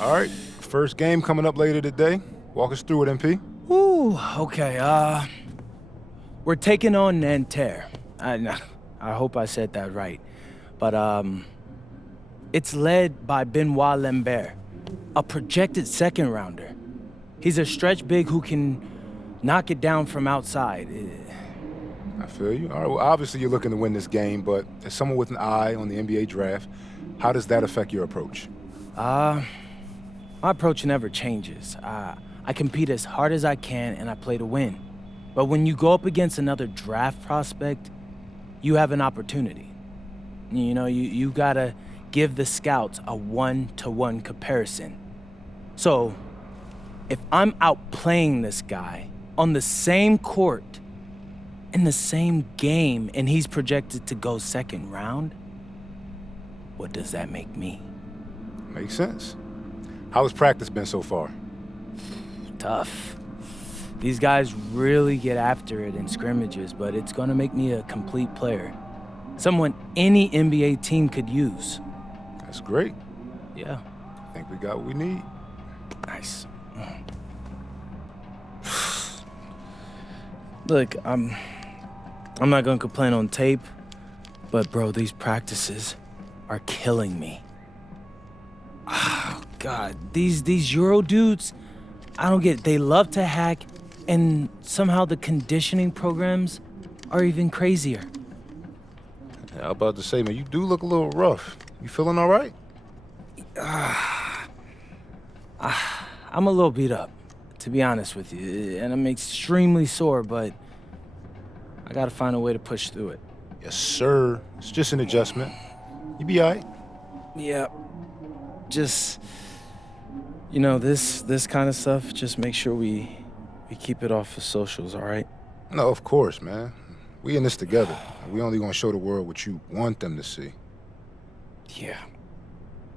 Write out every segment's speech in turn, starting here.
All right, first game coming up later today. Walk us through it, MP. Ooh, okay, we're taking on Nanterre. I hope I said that right. But, it's led by Benoit Lambert, a projected second rounder. He's a stretch big who can knock it down from outside. I feel you. All right, well, obviously you're looking to win this game, but as someone with an eye on the NBA draft, how does that affect your approach? My approach never changes. I compete as hard as I can and I play to win. But when you go up against another draft prospect, you have an opportunity. You know, you gotta give the scouts a one-to-one comparison. So, if I'm outplaying this guy on the same court, in the same game, and he's projected to go second round, what does that make me? Makes sense. How has practice been so far? Tough. These guys really get after it in scrimmages, but it's gonna make me a complete player. Someone any NBA team could use. That's great. Yeah. I think we got what we need. Nice. Look, I'm not gonna complain on tape, but bro, these practices are killing me. Oh, God, these Euro dudes, I don't get it. They love to hack, and somehow the conditioning programs are even crazier. Yeah, I was about to say, man, you do look a little rough. You feeling all right? I'm a little beat up, to be honest with you, and I'm extremely sore, but I gotta find a way to push through it. Yes, sir. It's just an adjustment. You be all right. Yeah, just, you know, this kind of stuff, just make sure we keep it off the socials, all right? No, of course, man. We in this together. We only gonna show the world what you want them to see. Yeah,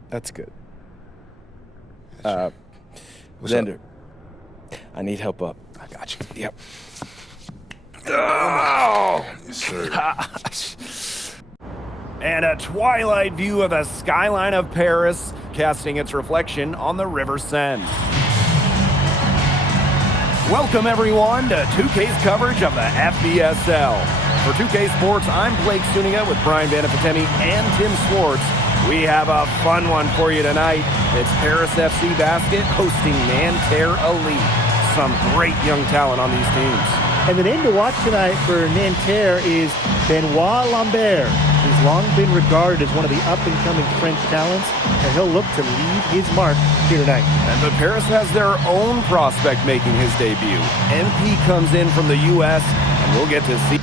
that's good. What's Xander, up? I need help up. I got you. Yep. Oh! Yes, sir. Gosh. And a twilight view of the skyline of Paris, casting its reflection on the River Seine. Welcome, everyone, to 2K's coverage of the FBSL. For 2K Sports, I'm Blake Suniga with Brian Banafitemi and Tim Swartz. We have a fun one for you tonight. It's Paris FC Basket hosting Nanterre Elite. Some great young talent on these teams. And the name to watch tonight for Nanterre is Benoit Lambert. He's long been regarded as one of the up-and-coming French talents, and he'll look to leave his mark here tonight. And the Paris has their own prospect making his debut. MP comes in from the U.S., and we'll get to see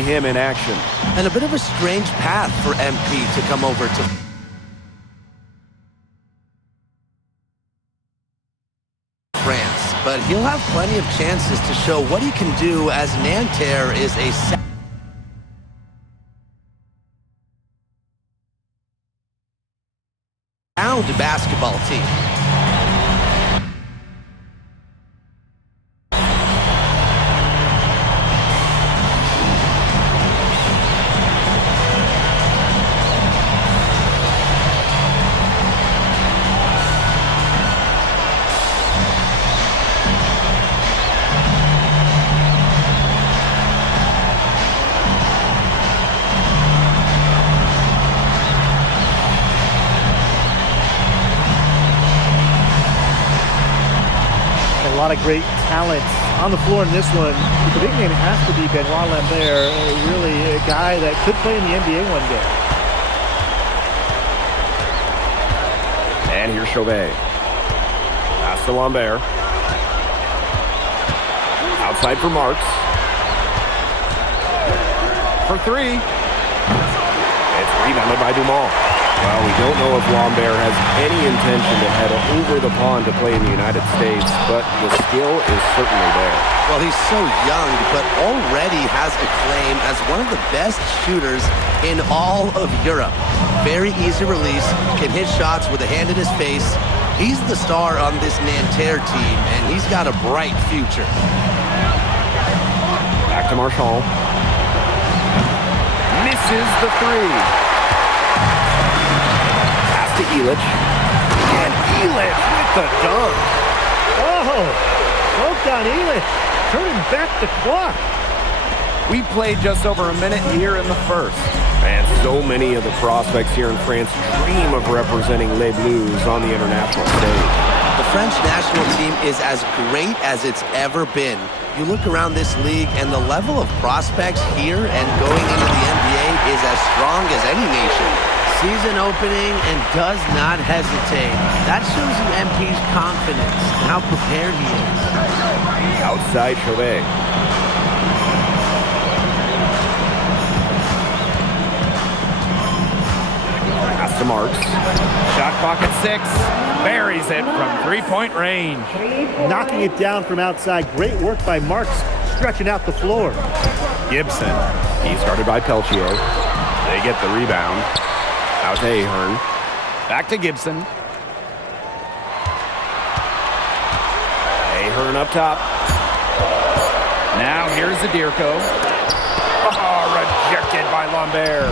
him in action. And a bit of a strange path for MP to come over to France, but he'll have plenty of chances to show what he can do as Nanterre is a sound basketball team. A lot of great talent on the floor in this one. The big name has to be Benoit Lambert, really a guy that could play in the NBA one day. And here's Chauvet. Pass to Lambert. Outside for Marks. For three. It's rebounded by Dumont. Well, we don't know if Lambert has any intention to head over the pond to play in the United States, but the skill is certainly there. Well, he's so young, but already has a claim as one of the best shooters in all of Europe. Very easy release, can hit shots with a hand in his face. He's the star on this Nanterre team, and he's got a bright future. Back to Marchand. Misses the three. To Elich, and Elish with the dunk. Oh, broke down Elish, turning back the clock. We played just over a minute here in the first. And so many of the prospects here in France dream of representing Les Bleus on the international stage. The French national team is as great as it's ever been. You look around this league and the level of prospects here and going into the NBA is as strong as any nation. Season opening and does not hesitate. That shows you MP's confidence and how prepared he is. Outside Chauvet. Pass to Marks. Shot clock at 6. Buries it from three-point range. Knocking it down from outside. Great work by Marks, stretching out the floor. Gibson. He's guarded by Peltier. They get the rebound. Out to Ahern. Back to Gibson. Ahern up top. Now here's Zadirko. Oh, rejected by Lambert.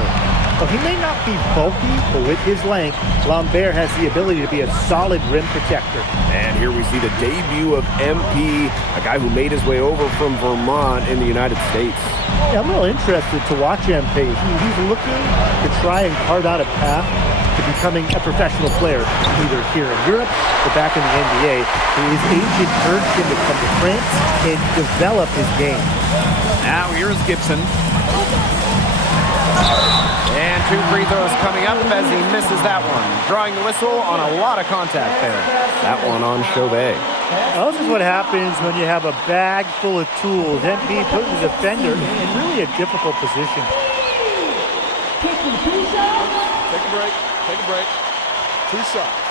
Well, he may not be bulky, but with his length, Lambert has the ability to be a solid rim protector. And here we see the debut of MP, a guy who made his way over from Vermont in the United States. Yeah, I'm real interested to watch MP. He's looking to try and carve out a path to becoming a professional player, either here in Europe or back in the NBA. His agent urged him to come to France and develop his game. Now here's Gibson. And 2 free throws coming up as he misses that one. Drawing the whistle on a lot of contact there. That one on Chauvet. Well, this is what happens when you have a bag full of tools. MP put the defender in really a difficult position. Take a break. Take a break. 2 shots.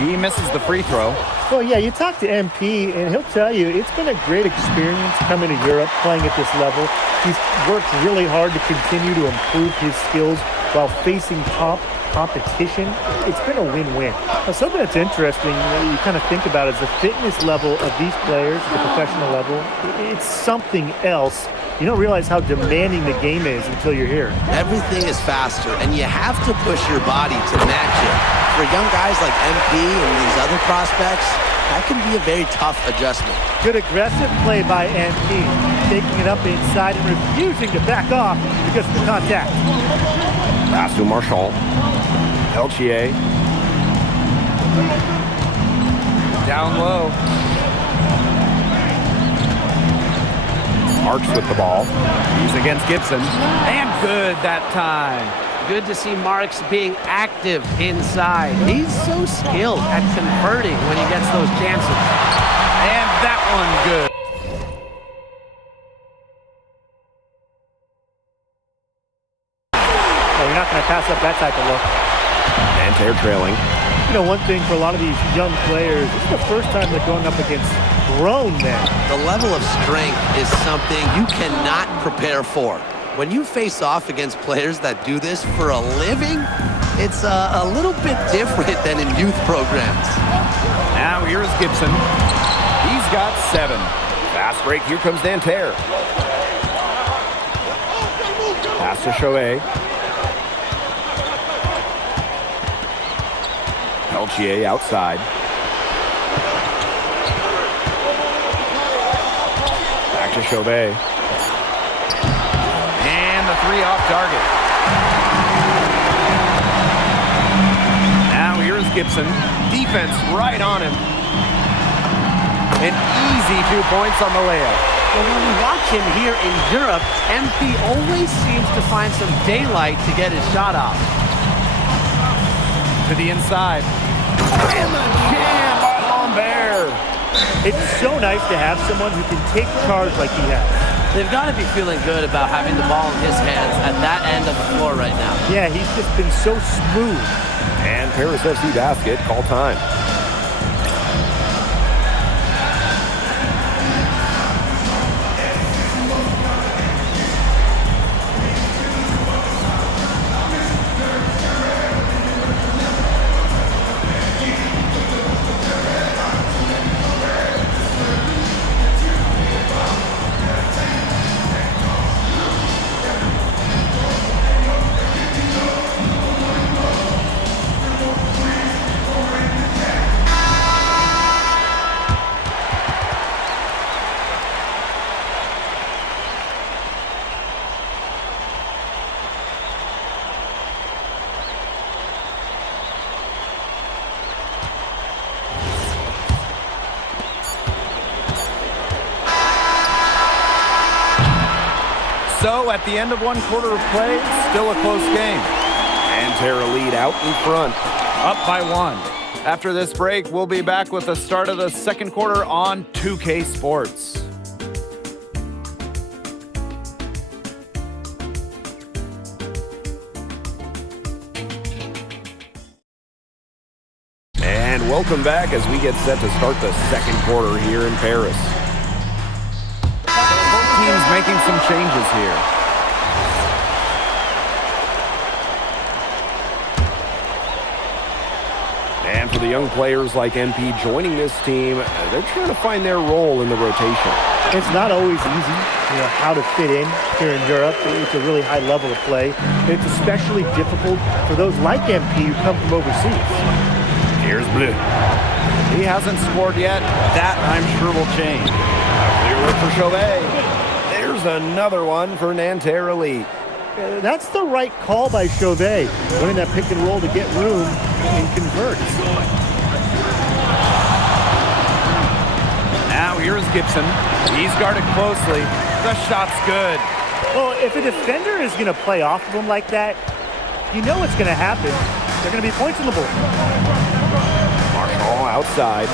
He misses the free throw. Well, yeah, you talk to MP, and he'll tell you it's been a great experience coming to Europe, playing at this level. He's worked really hard to continue to improve his skills while facing top competition. It's been a win-win. Now, something that's interesting you kind of think about is the fitness level of these players at the professional level. It's something else. You don't realize how demanding the game is until you're here. Everything is faster, and you have to push your body to match it. For young guys like MP and these other prospects, that can be a very tough adjustment. Good aggressive play by MP, taking it up inside and refusing to back off because of the contact. Pass to Marchand. Peltier. Down low. Marks with the ball. He's against Gibson. And good that time. Good to see Marks being active inside. He's so skilled at converting when he gets those chances. And that one good. Well, you're not going to pass up that type of look. And they're trailing. You know, one thing for a lot of these young players, this is the first time they're going up against grown men. The level of strength is something you cannot prepare for. When you face off against players that do this for a living, it's a little bit different than in youth programs. Now here's Gibson. He's got 7. Fast break. Here comes Nanterre. Pass to Chauvet. Peltier outside. Back to Chauvet. And the 3 off target. Now here's Gibson. Defense right on him. An easy 2 points on the layup. Well, when we watch him here in Europe, MP always seems to find some daylight to get his shot off. To the inside. And the jam by Lambert. It's so nice to have someone who can take charge like he has. They've got to be feeling good about having the ball in his hands at that end of the floor right now. Yeah, he's just been so smooth. And Paris FC basket. Call time. So at the end of one quarter of play, still a close game. Nanterre lead out in front, up by 1. After this break, we'll be back with the start of the second quarter on 2K Sports. And welcome back as we get set to start the second quarter here in Paris. Both teams making some changes here. And for the young players like MP joining this team, they're trying to find their role in the rotation. It's not always easy, how to fit in here in Europe. It's a really high level of play. It's especially difficult for those like MP who come from overseas. Here's Bleu. He hasn't scored yet. That, I'm sure, will change. A clear look for Chauvet. There's another one for Nanterre Elite. That's the right call by Chauvet, winning that pick and roll to get room and convert. Now here's Gibson. He's guarded closely. The shot's good. Well, if a defender is going to play off of him like that, you know what's going to happen. There are going to be points on the board. Marshall outside.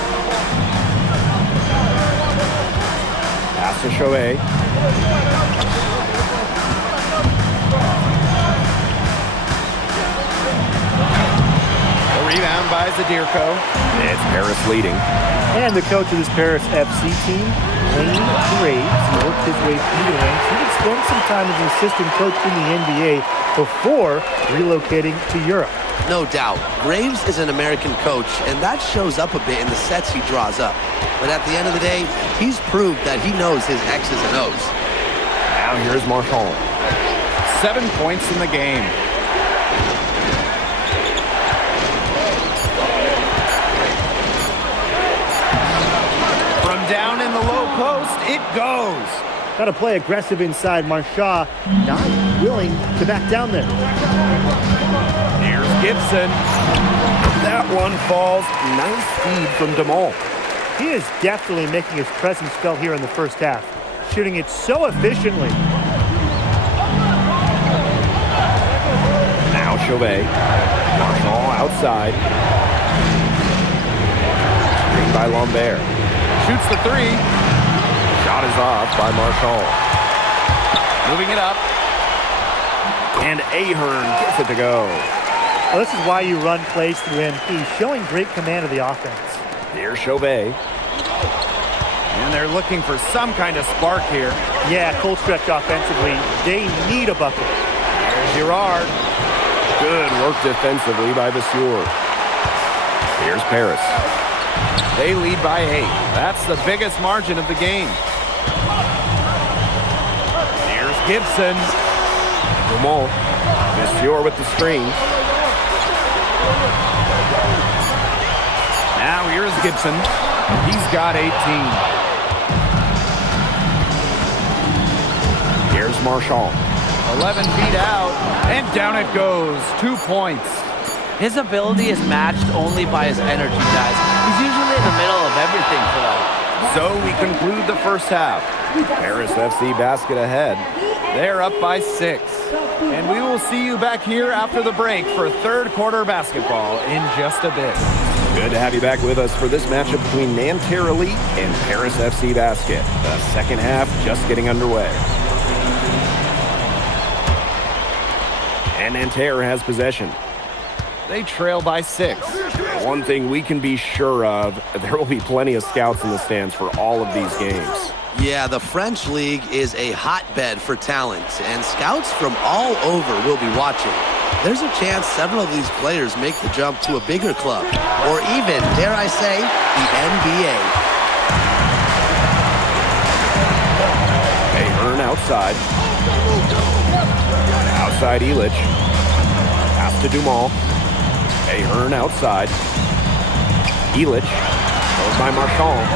Pass to Chauvet. Rebound by Zadirko. It's Paris leading. And the coach of this Paris FC team, Wayne Graves, he worked his way through the ranks. He would spend some time as an assistant coach in the NBA before relocating to Europe. No doubt. Graves is an American coach, and that shows up a bit in the sets he draws up. But at the end of the day, he's proved that he knows his X's and O's. Now here's Marchand. 7 points in the game. Down in the low post, it goes. Got to play aggressive inside. Marchand not willing to back down there. Here's Gibson. That one falls. Nice feed from DeMol. He is definitely making his presence felt here in the first half, shooting it so efficiently. Now Chauvet. Marchand outside. Screen by Lambert. Shoots the 3. Shot is off by Marchand. Moving it up. And Ahern gets it to go. Well, this is why you run plays through MP, showing great command of the offense. Here's Chauvet. And they're looking for some kind of spark here. Yeah, cold stretch offensively. They need a bucket. Here's Girard. Good work defensively by Vasseur. Here's Paris. They lead by 8. That's the biggest margin of the game. Here's Gibson. Dumont. Vasseur with the screen. Now here's Gibson. He's got 18. Here's Marchand. 11 feet out, and down it goes. 2 points. His ability is matched only by his energy, guys. He's usually in the middle of everything for them. So we conclude the first half. Paris FC basket ahead. They're up by 6. And we will see you back here after the break for third quarter basketball in just a bit. Good to have you back with us for this matchup between Nanterre Elite and Paris FC Basket. The second half just getting underway. And Nanterre has possession. They trail by 6. One thing we can be sure of, there will be plenty of scouts in the stands for all of these games. Yeah, the French League is a hotbed for talent, and scouts from all over will be watching. There's a chance several of these players make the jump to a bigger club, or even, dare I say, the NBA. Ahern outside. Outside Illich. Pass to Dumont. Ahern outside. Illich. Goes by Marchand.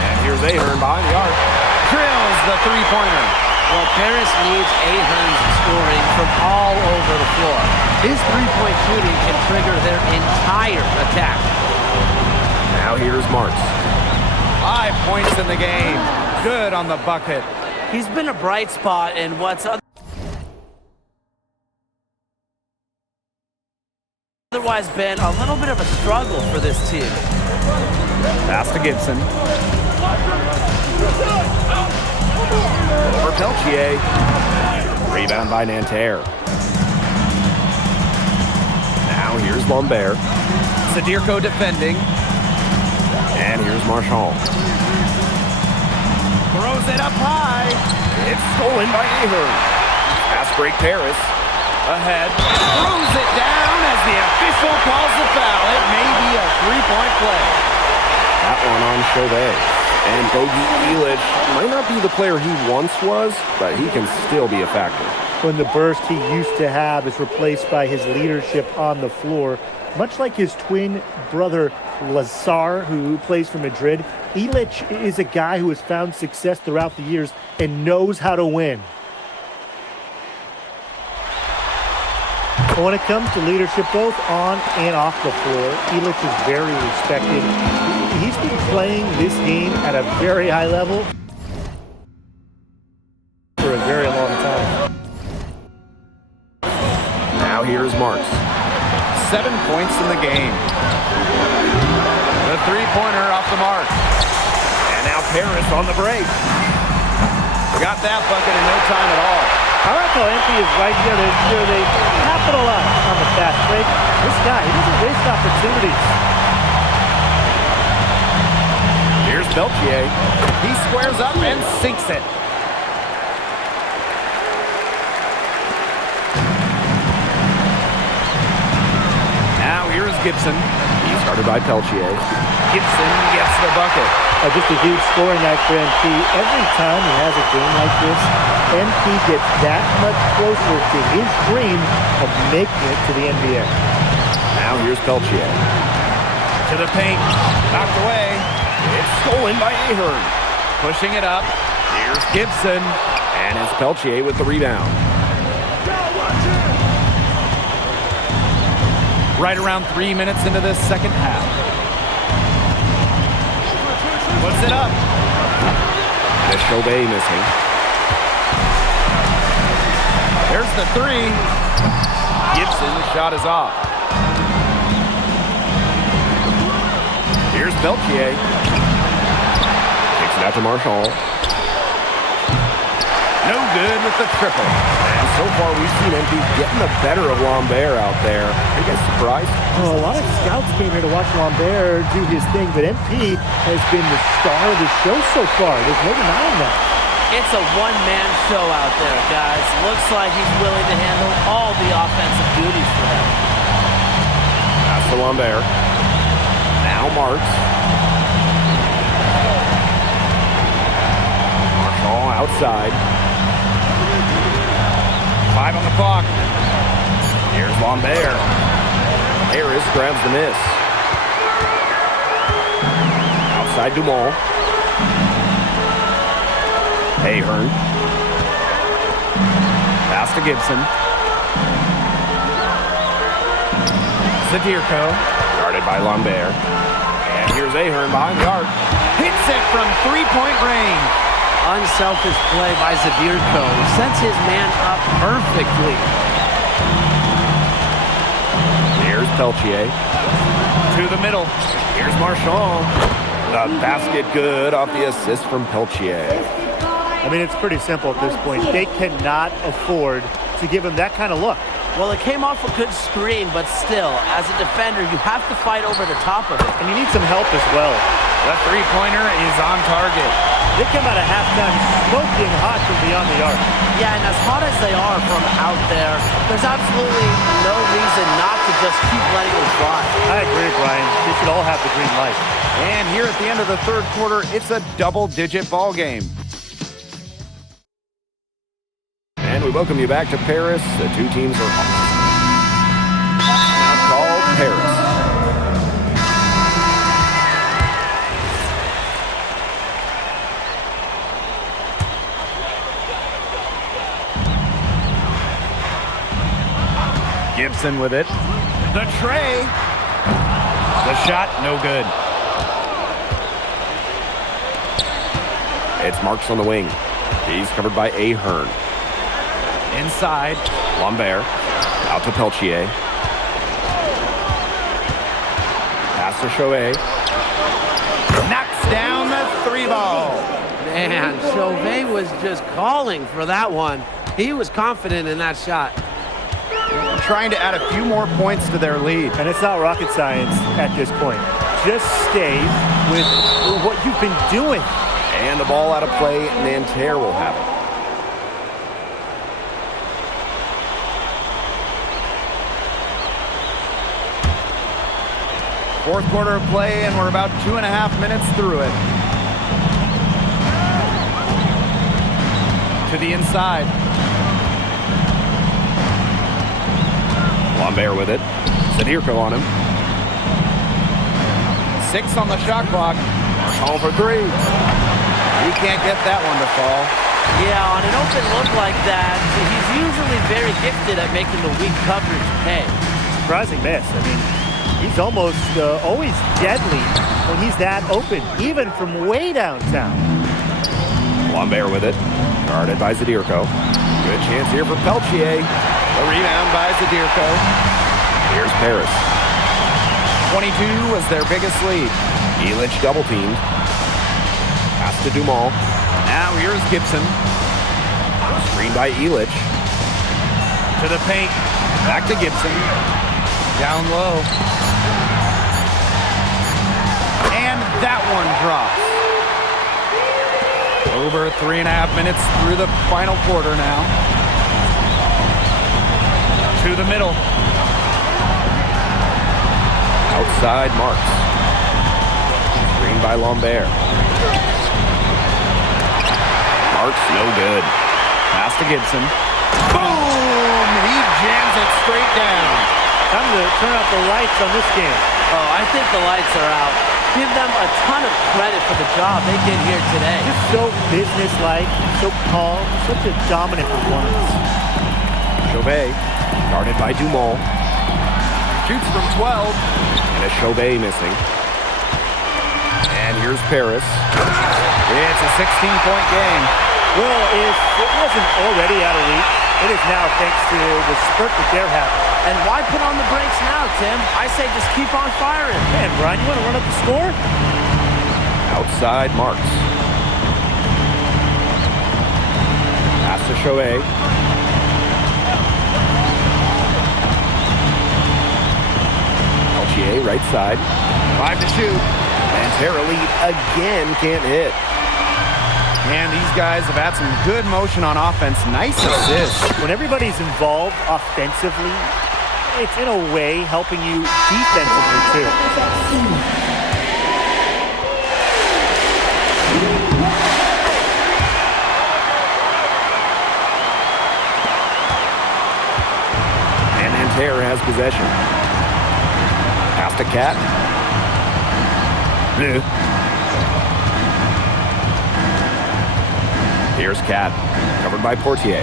And here's Ahern behind the arc. Drills the three-pointer. Well, Paris needs Ahern's scoring from all over the floor. His three-point shooting can trigger their entire attack. Now here's Martz. 5 points in the game. Good on the bucket. He's been a bright spot in what's otherwise been a little bit of a struggle for this team. Pass to Gibson. Over Peltier. Rebound by Nanterre. Now here's Lambert. Sadirko defending. And here's Marchand. Throws it up high. It's stolen by Ahern. Pass break Paris. Ahead. Throws it down as the official calls the foul. It may be a three-point play. That one on Chauvet. And Bogey Elic might not be the player he once was, but he can still be a factor. When the burst he used to have is replaced by his leadership on the floor, much like his twin brother Lazar, who plays for Madrid, Elic is a guy who has found success throughout the years and knows how to win. But when it comes to leadership both on and off the floor, Elic is very respected. He's been playing this game at a very high level for a very long time. Now here's Marks. 7 points in the game. The three-pointer off the mark. And now Paris on the break. Got that bucket in no time at all. I like how MP is right there. They capitalize on the fast break. This guy, he doesn't waste opportunities. Here's Peltier. He squares up and sinks it. Now here's Gibson. He's guarded by Peltier. Gibson gets the bucket. Just a huge scoring night for MP. Every time he has a game like this, MP gets that much closer to his dream of making it to the NBA. Now here's Peltier. To the paint. Knocked away. It's stolen by Ahern. Pushing it up. Here's Gibson. And it's Peltier with the rebound. Right around 3 minutes into this second half. Puts it up. And it's Chauvet missing. There's the three. Gibson's shot is off. Here's Peltier. Takes it out to Marchand. No good with the triple. And so far we've seen MP getting the better of Lambert out there. Are you guys surprised? Well, a lot of scouts came here to watch Lambert do his thing, but MP has been the star of the show so far. There's no denying that. It's a one-man show out there, guys. Looks like he's willing to handle all the offensive duties for them. Pass to Lambert. Now Marks. Marchand outside. 5 on the clock. Here's Lambert. Harris grabs the miss. Outside Dumont. Ahern. Pass to Gibson. Sadirko. Guarded by Lambert. And here's Ahern behind the arc. Hits it from three-point range. Unselfish play by Sadirko. Sets his man up perfectly. Here's Peltier. To the middle. Here's Marchand. The basket good off the assist from Peltier. I mean, it's pretty simple at this point. They cannot afford to give him that kind of look. Well, it came off a good screen, but still, as a defender, you have to fight over the top of it. And you need some help as well. The three-pointer is on target. They come out of halftime smoking hot from beyond the arc. Yeah, and as hot as they are from out there, there's absolutely no reason not to just keep letting them fly. I agree, Brian. They should all have the green light. And here at the end of the third quarter, it's a double-digit ball game. And we welcome you back to Paris. The two teams are now called Paris. Gibson with it. The tray. The shot, no good. It's Marks on the wing. He's covered by Ahern. Inside, Lambert. Out to Peltier. Pass to Chauvet. Knocks down the 3-ball. Man, Chauvet was just calling for that one. He was confident in that shot. Trying to add a few more points to their lead. And it's not rocket science at this point. Just stay with what you've been doing. And the ball out of play, Nanterre will have it. Fourth quarter of play, and we're about 2.5 minutes through it. To the inside. Lambert with it. Zadirko on him. 6 on the shot clock. Home for 3. He can't get that one to fall. Yeah, on an open look like that, he's usually very gifted at making the weak coverage pay. Surprising miss. I mean, he's almost always deadly when he's that open, even from way downtown. Lambert with it. Guarded by Zadirko. Good chance here for Peltier. A rebound by Zadirko. Here's Paris. 22 was their biggest lead. Illich double teamed. Pass to Dumont. Now here's Gibson. Screen by Illich. To the paint. Back to Gibson. Down low. And that one drops. Over 3.5 minutes through the final quarter now. To the middle. Outside Marks. Screen by Lambert. Marks no good. Pass to Gibson. Boom! He jams it straight down. Time to turn out the lights on this game. Oh, I think the lights are out. Give them a ton of credit for the job they did here today. Just so businesslike, so calm, such a dominant performance. Chauvet, guarded by Dumont. Shoots from 12. And a Chauvet missing. And here's Paris. It's a 16-point game. Well, if it wasn't already out of reach, it is now thanks to the spurt that they're having. And why put on the brakes now, Tim? I say just keep on firing. Man, Brian, you want to run up the score? Outside Marks. Pass to Chauvet. Peltier, right side. 5 to shoot. And Terra lead again can't hit. And these guys have had some good motion on offense. Nice assist. When everybody's involved offensively, it's in a way helping you defensively too. And Nanterre has possession. Pass to Cat. Bleu. Here's Cat, covered by Portier.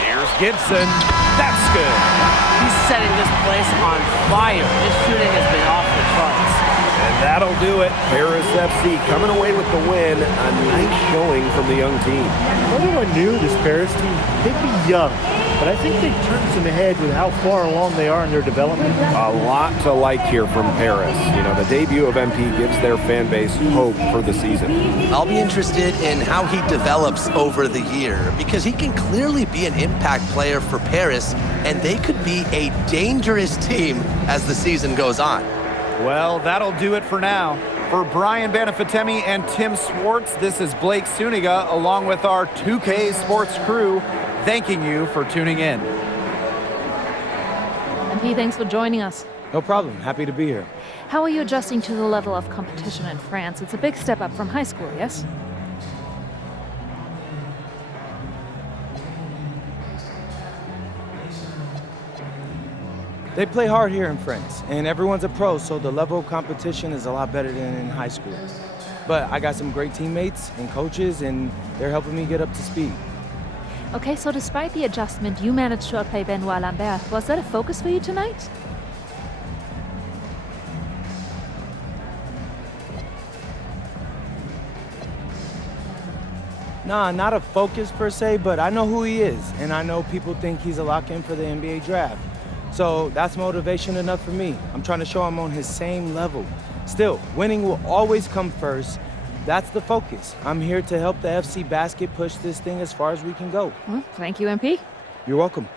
Here's Gibson. That's good. He's setting this place on fire. His shooting has been off the charts. And that'll do it. Paris FC coming away with the win. A nice showing from the young team. Everyone knew this Paris team, they'd be young, but I think they turned some ahead with how far along they are in their development. A lot to like here from Paris. You know, the debut of MP gives their fan base hope for the season. I'll be interested in how he develops over the year because he can clearly be an impact player for Paris, and they could be a dangerous team as the season goes on. Well, that'll do it for now. For Brian Banafitemi and Tim Swartz, this is Blake Suniga along with our 2K Sports crew, thanking you for tuning in. MP, thanks for joining us. No problem. Happy to be here. How are you adjusting to the level of competition in France? It's a big step up from high school, yes? They play hard here in France, and everyone's a pro, so the level of competition is a lot better than in high school. But I got some great teammates and coaches, and they're helping me get up to speed. Okay, so despite the adjustment, you managed to outplay Benoit Lambert. Was that a focus for you tonight? Nah, not a focus per se, but I know who he is, and I know people think he's a lock-in for the NBA draft. So that's motivation enough for me. I'm trying to show I'm on his same level. Still, winning will always come first. That's the focus. I'm here to help the FC Basket push this thing as far as we can go. Well, thank you, MP. You're welcome.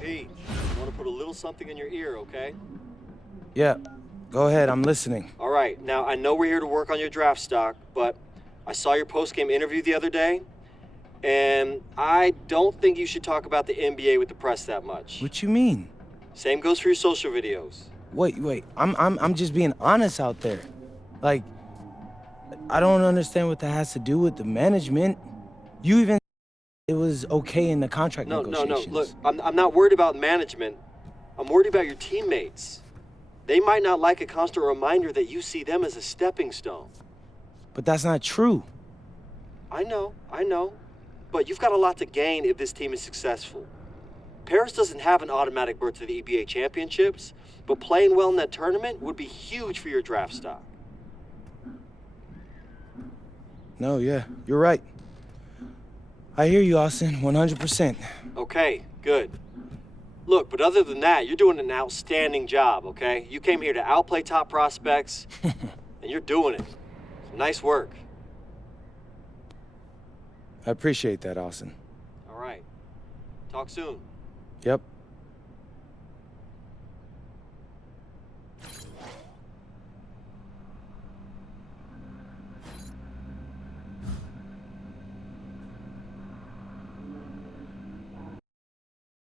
Pete, I want to put a little something in your ear, okay? Yeah, go ahead, I'm listening. All right, now I know we're here to work on your draft stock, but I saw your post-game interview the other day, and I don't think you should talk about the NBA with the press that much. What you mean? Same goes for your social videos. Wait, I'm just being honest out there. Like, I don't understand what that has to do with the management. You even it was okay in the contract negotiations. No, look, I'm not worried about management. I'm worried about your teammates. They might not like a constant reminder that you see them as a stepping stone. But that's not true. I know. But you've got a lot to gain if this team is successful. Paris doesn't have an automatic berth to the EBA championships, but playing well in that tournament would be huge for your draft stock. No, yeah, you're right. I hear you, Austin, 100%. Okay, good. Look, but other than that, you're doing an outstanding job, okay? You came here to outplay top prospects, and you're doing it. Nice work. I appreciate that, Austin. All right. Talk soon. Yep.